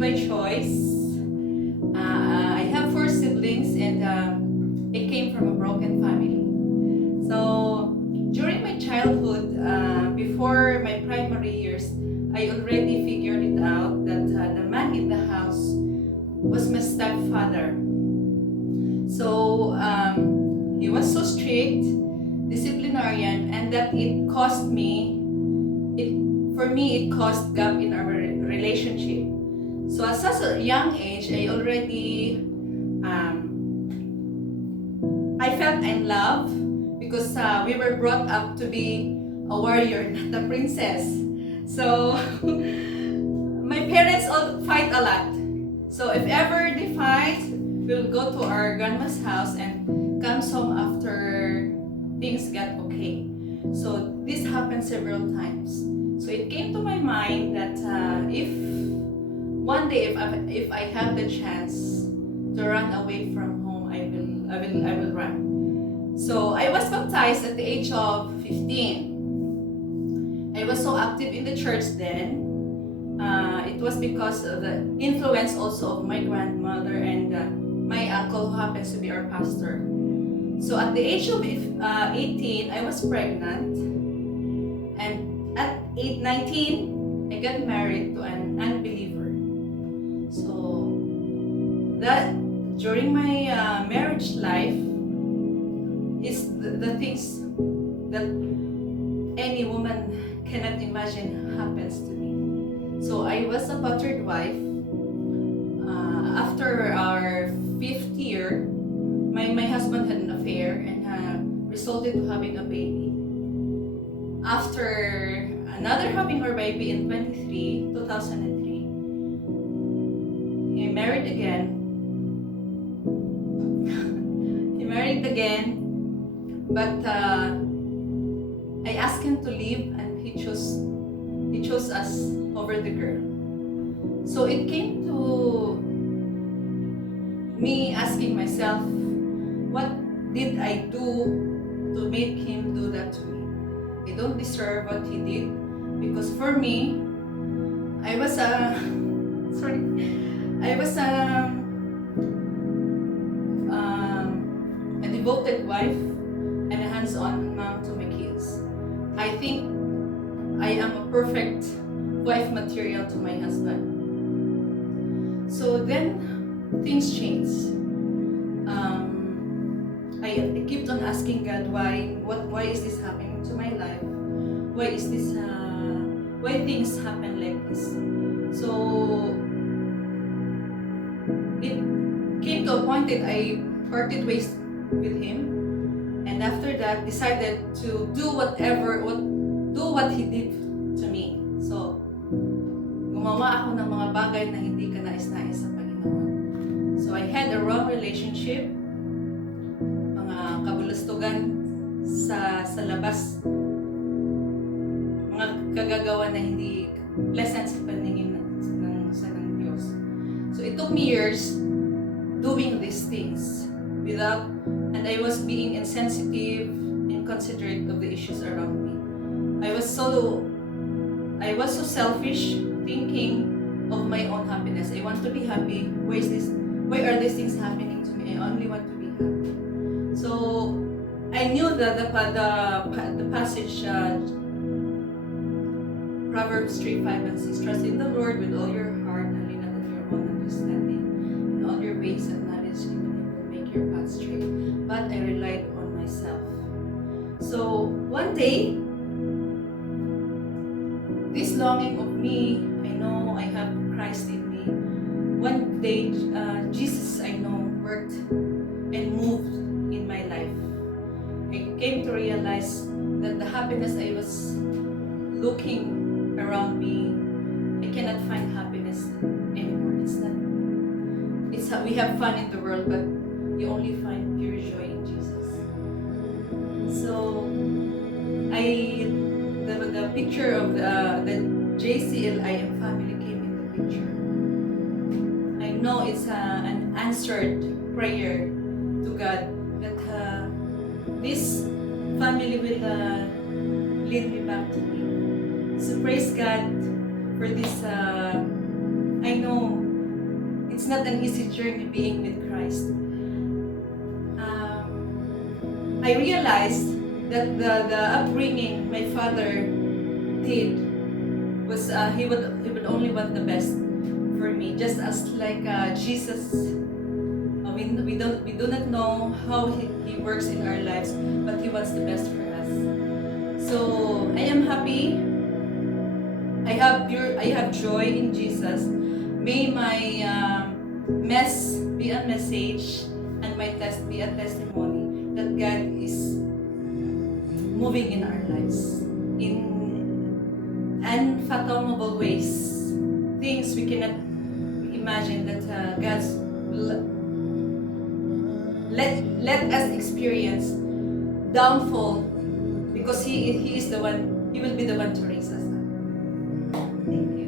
by choice. I have four siblings, and I came from a broken family. So during my childhood, before my primary years, I already figured it out that the man in the house was my stepfather. So he was so strict, disciplinarian, and that it caused me, it caused gap in our relationship. So at such a young age, I felt in love because we were brought up to be a warrior, not a princess. So my parents all fight a lot. So if ever they fight, we'll go to our grandma's house and comes home after things get okay. So this happened several times. So it came to my mind that if one day if I have the chance to run away from home, I will run. So I was baptized at the age of 15. I was so active in the church then. It was because of the influence also of my grandmother and my uncle who happens to be our pastor. So at the age of 18, I was pregnant, and at 19, I got married to an unbeliever. So that during my marriage life is the things that any woman cannot imagine happens to me. So I was a battered wife. After our 5th year, my husband had an affair and resulted to having a baby. After another having our baby in 2003, he married again. But I asked him to leave, and he chose us over the girl. So it came to me asking myself, what did I do to make him do that to me? I don't deserve what he did, because for me, I was a devoted wife and a hands-on mom to my kids. I think I am a perfect wife material to my husband. So then things changed. I kept on asking God, why is this happening to my life? Why things happen like this? So it came to a point that I parted ways with him, and after that decided to do what he did to me. So gumawa ako ng mga bagay na hindi ka nais-nais sa Panginoon. So I had a wrong relationship, mga kabulustugan sa labas, mga kagagawa na hindi pleasant sa paningin ng Diyos. So it took me years doing these things and I was being insensitive, inconsiderate of the issues around me. I was so selfish, thinking of my own happiness. I want to be happy. Why are these things happening to me? I only want to be happy. So I knew that the passage, Proverbs 3:5 and 6, trust in the Lord with all your heart and lean not on your own understanding. In all your ways acknowledge Him, and He will make your path straight. But I relied on myself. So one day, this longing of me, I know I have Christ in me. One day, Jesus, I know, worked and moved in my life. I came to realize that the happiness I was looking around me, I cannot find happiness anymore. We have fun in the world, but you only find pure joy in Jesus. So the picture of the JCLIM family came in the picture. I know it's an answered prayer to God that this family will lead me back to Him. So praise God for this. I know It's not an easy journey being with Christ. I realized that the upbringing my father did was he would only want the best for me, just as like Jesus. We do not know how he works in our lives, but he wants the best for us. So I am happy. I have joy in Jesus. May my mess be a message and my test be a testimony that God is moving in our lives in unfathomable ways, things we cannot imagine that God's let us experience downfall, because he is the one, he will be the one to raise us up. Thank you.